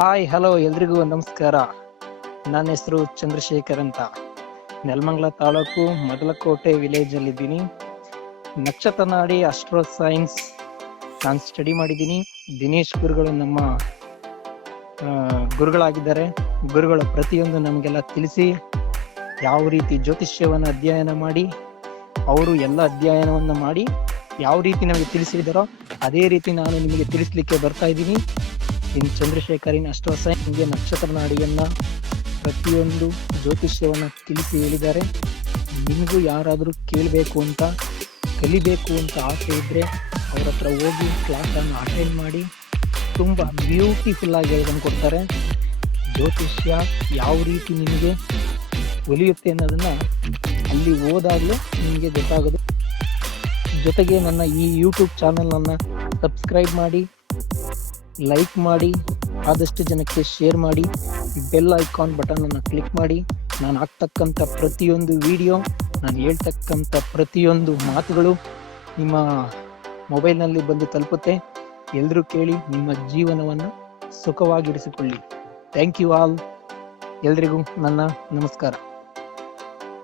Hi hello ಎಲ್ರಿಗೂ ನಮಸ್ಕಾರ. ನನ್ನ ಹೆಸರು ಚಂದ್ರಶೇಖರ್ ಅಂತ. ನೆಲಮಂಗಲ ತಾಲೂಕು ಮೊದಲಕೋಟೆ ವಿಲೇಜ್ ಅಲ್ಲಿ ಇದ್ದೀನಿ. ನಕ್ಷತ್ರ ನಾಡಿ ಅಸ್ಟ್ರೋ ಸೈನ್ಸ್ ನಾನು ಸ್ಟಡಿ ಮಾಡಿದ್ದೀನಿ. ದಿನೇಶ್ ಗುರುಗಳು ನಮ್ಮ ಗುರುಗಳಾಗಿದ್ದಾರೆ. ಗುರುಗಳು ಪ್ರತಿಯೊಂದು ನಮಗೆಲ್ಲ ತಿಳಿಸಿ ಯಾವ ರೀತಿ ಜ್ಯೋತಿಷ್ಯವನ್ನು ಅಧ್ಯಯನ ಮಾಡಿ, ಅವರು ಎಲ್ಲ ಅಧ್ಯಯನವನ್ನು ಮಾಡಿ, ಯಾವ ರೀತಿ ನಮಗೆ ತಿಳಿಸಿದಾರೋ ಅದೇ ರೀತಿ ನಾನು ನಿಮಗೆ ತಿಳಿಸ್ಲಿಕ್ಕೆ ಬರ್ತಾ ಇದ್ದೀನಿ. ಇನ್ ಚಂದ್ರಶೇಖರಿನ ಅಷ್ಟವಸ ಹಿಂಗೆ ನಕ್ಷತ್ರ ನಾಡಿಯನ್ನು ಪ್ರತಿಯೊಂದು ಜ್ಯೋತಿಷ್ಯವನ್ನು ತಿಳಿಸಿ ಹೇಳಿದ್ದಾರೆ. ನಿಮಗೂ ಯಾರಾದರೂ ಕೇಳಬೇಕು ಅಂತ, ಕಲಿಬೇಕು ಅಂತ ಆಸೆ ಇದ್ದರೆ ಅವ್ರ ಹತ್ರ ಹೋಗಿ ಕ್ಲಾಸನ್ನು ಅಟೆಂಡ್ ಮಾಡಿ ತುಂಬ ಬ್ಯೂಟಿಫುಲ್ ಆಗಿ ಹೇಳ್ಕೊಂಡು ಕೊಡ್ತಾರೆ. ಜ್ಯೋತಿಷ್ಯ ಯಾವ ರೀತಿ ನಿಮಗೆ ಒಲಿಯುತ್ತೆ ಅನ್ನೋದನ್ನು ಅಲ್ಲಿ ಹೋದಾಗಲೇ ನಿಮಗೆ ಗೊತ್ತಾಗೋದು ಜೊತೆಗೆ ನನ್ನ ಈ ಯೂಟ್ಯೂಬ್ ಚಾನಲನ್ನು ಸಬ್ಸ್ಕ್ರೈಬ್ ಮಾಡಿ ಲೈಕ್ ಮಾಡಿ, ಆದಷ್ಟು ಜನಕ್ಕೆ ಶೇರ್ ಮಾಡಿ ಬೆಲ್ ಐಕಾನ್ ಬಟನ್ ಅನ್ನು ಕ್ಲಿಕ್ ಮಾಡಿ. ನಾನು ಹಾಕ್ತಕ್ಕಂಥ ಪ್ರತಿಯೊಂದು ವಿಡಿಯೋ ನಾನು ಹೇಳ್ತಕ್ಕಂಥ ಪ್ರತಿಯೊಂದು ಮಾತುಗಳು ನಿಮ್ಮ ಮೊಬೈಲ್ನಲ್ಲಿ ಬಂದು ತಲುಪುತ್ತೆ. ಎಲ್ಲರೂ ಕೇಳಿ ನಿಮ್ಮ ಜೀವನವನ್ನು ಸುಖವಾಗಿರಿಸಿಕೊಳ್ಳಿ. ಥ್ಯಾಂಕ್ ಯು ಆಲ್ ಎಲ್ರಿಗೂ ನನ್ನ ನಮಸ್ಕಾರ.